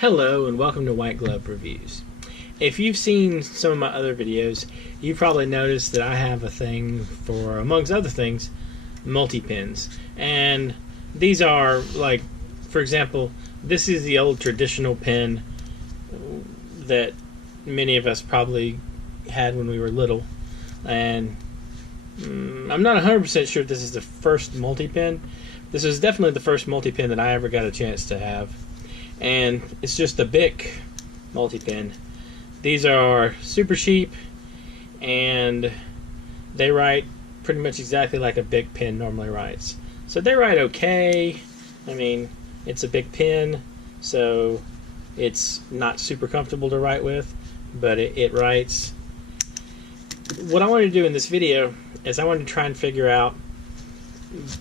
Hello and welcome to White Glove Reviews. If you've seen some of my other videos, you've probably noticed that I have a thing for, amongst other things, multi-pins. And these are, like, for example, this is the old traditional pen that many of us probably had when we were little. And I'm not 100% sure if this is the first multi-pen. This is definitely the first multi-pen that I ever got a chance to have. And it's just a Bic multi-pen. These are super cheap, and they write pretty much exactly like a Bic pen normally writes. So they write okay. I mean, it's a Bic pen, so it's not super comfortable to write with, but it writes. What I wanted to do in this video is I wanted to try and figure out,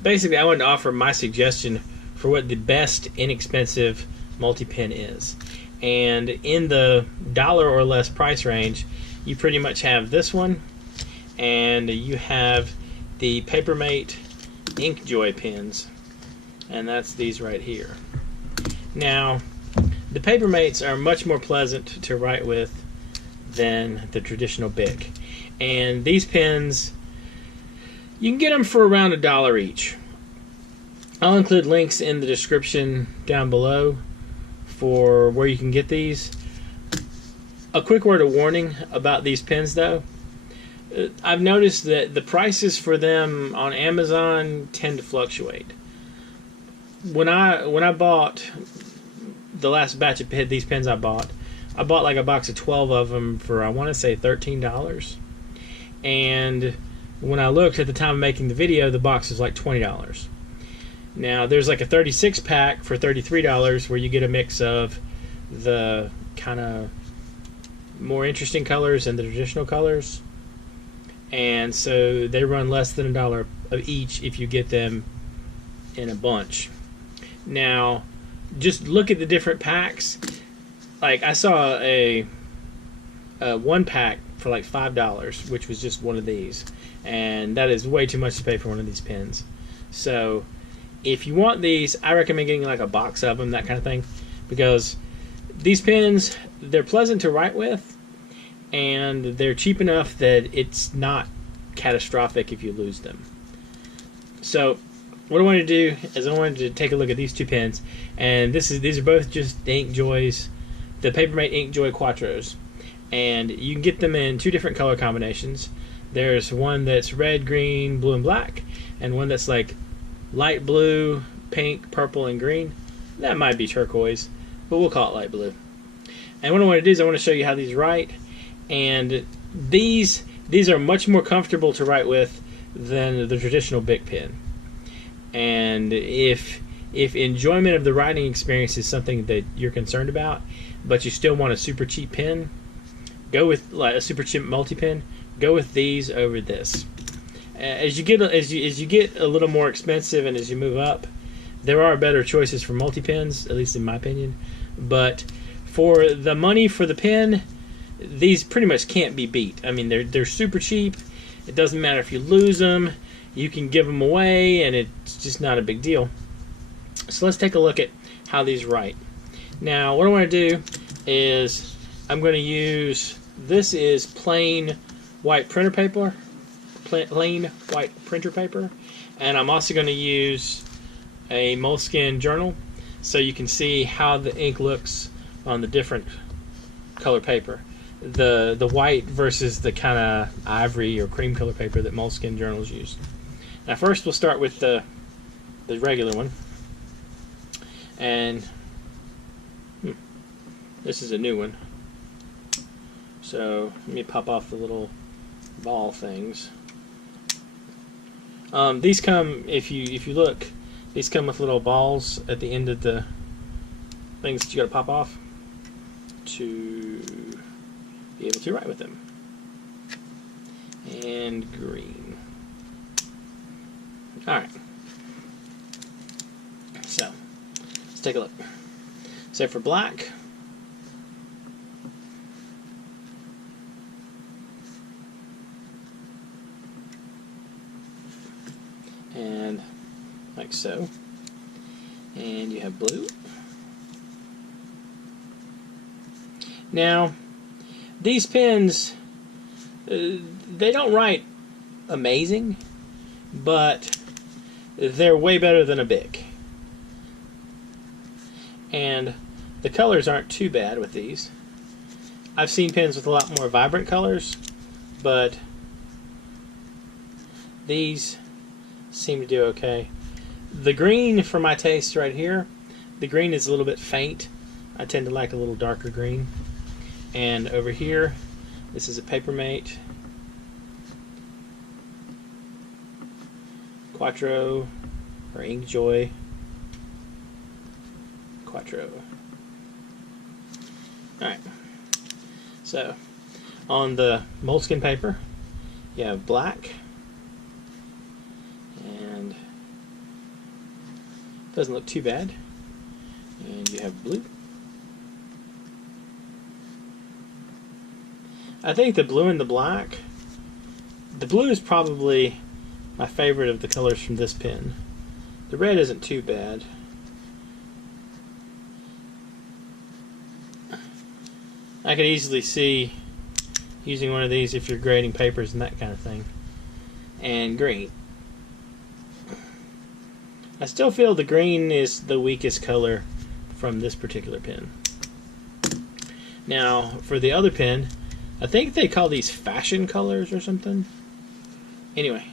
basically I wanted to offer my suggestion for what the best inexpensive multi-pen is. And in the $1 or less price range, you pretty much have this one, and you have the Papermate Inkjoy pens, and that's these right here. Now, the Papermates are much more pleasant to write with than the traditional Bic. And these pens, you can get them for around $1 each. I'll include links in the description down below for where you can get these. A quick word of warning about these pens though. I've noticed that the prices for them on Amazon tend to fluctuate. When I bought the last batch of these pens I bought like a box of 12 of them for, I want to say, $13. And when I looked at the time of making the video, the box was like $20. Now, there's like a 36 pack for $33 where you get a mix of the kind of more interesting colors and the traditional colors. And so they run less than $1 of each if you get them in a bunch. Now, just look at the different packs. Like, I saw a one pack for like $5, which was just one of these. And that is way too much to pay for one of these pens. So if you want these, I recommend getting like a box of them, that kind of thing, because these pens, they're pleasant to write with, and they're cheap enough that it's not catastrophic if you lose them. So what I wanted to do is I wanted to take a look at these two pens, and these are both just the Inkjoys, the Papermate Inkjoy Quatros, and you can get them in two different color combinations. There's one that's red, green, blue, and black, and one that's like light blue, pink, purple, and green. That might be turquoise, but we'll call it light blue. And what I want to do is I want to show you how these write. And these are much more comfortable to write with than the traditional Bic pen. And if enjoyment of the writing experience is something that you're concerned about, but you still want a super cheap pen, go with like a super cheap multi-pen. Go with these over this. As you get a little more expensive and as you move up, there are better choices for multi-pens, at least in my opinion. But for the money for the pen, these pretty much can't be beat. I mean, they're super cheap. It doesn't matter if you lose them. You can give them away, and it's just not a big deal. So let's take a look at how these write. Now, what I want to do is I'm going to use, this is plain white printer paper. Plain white printer paper, and I'm also going to use a moleskin journal so you can see how the ink looks on the different color paper, the white versus the kind of ivory or cream color paper that moleskin journals use. Now first we'll start with the regular one, and this is a new one, so let me pop off the little ball things. These come, if you look, these come with little balls at the end of the things that you got to pop off to be able to write with them. And green. Alright. So, let's take a look. So for black, and like so, and you have blue, Now, these pens, they don't write amazing, but they're way better than a Bic. And the colors aren't too bad with these. I've seen pens with a lot more vibrant colors, but these seem to do okay. The green, for my taste right here, the green is a little bit faint. I tend to like a little darker green. And over here, this is a Papermate Quatro, or Inkjoy Quatro. Alright, so on the moleskin paper, you have black, and doesn't look too bad, and you have blue. I think the blue and the black, the blue is probably my favorite of the colors from this pen. The red isn't too bad. I could easily see using one of these if you're grading papers and that kind of thing. And green. I still feel the green is the weakest color from this particular pen. Now, for the other pen, I think they call these fashion colors or something. Anyway,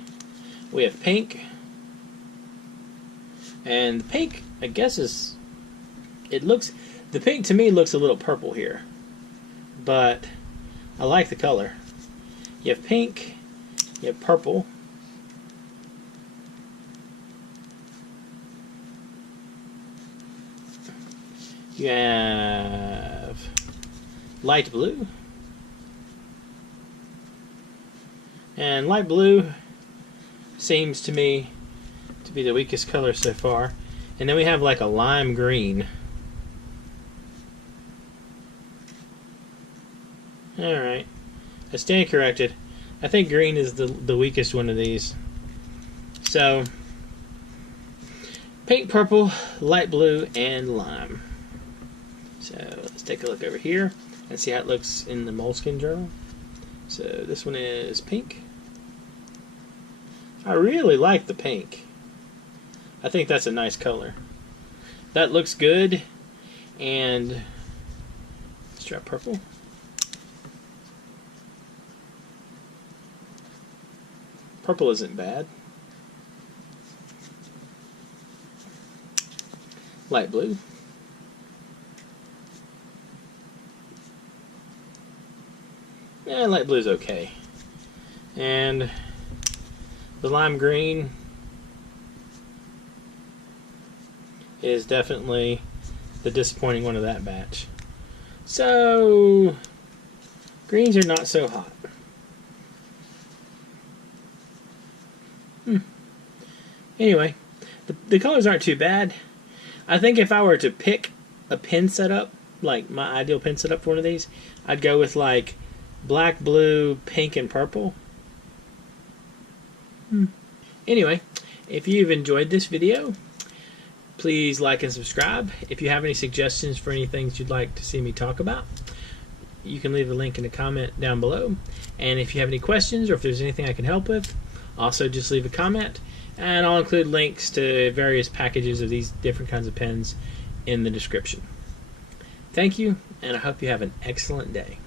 we have pink. And the pink, I guess, the pink to me looks a little purple here. But I like the color. You have pink, you have purple, you have light blue, and light blue seems to me to be the weakest color so far. And then we have like a lime green. Alright, I stand corrected. I think green is the weakest one of these. So, pink, purple, light blue, and lime. So, let's take a look over here and see how it looks in the Moleskine journal. So, this one is pink. I really like the pink. I think that's a nice color. That looks good. And let's try purple. Purple isn't bad. Light blue. Yeah, light blue is okay. And the lime green is definitely the disappointing one of that batch. So, greens are not so hot. Anyway, the colors aren't too bad. I think if I were to pick a pen setup, like my ideal pen setup for one of these, I'd go with like black, blue, pink, and purple. Anyway, if you've enjoyed this video, please like and subscribe. If you have any suggestions for any things you'd like to see me talk about, you can leave a link in the comment down below. And if you have any questions or if there's anything I can help with, also just leave a comment. And I'll include links to various packages of these different kinds of pens in the description. Thank you, and I hope you have an excellent day.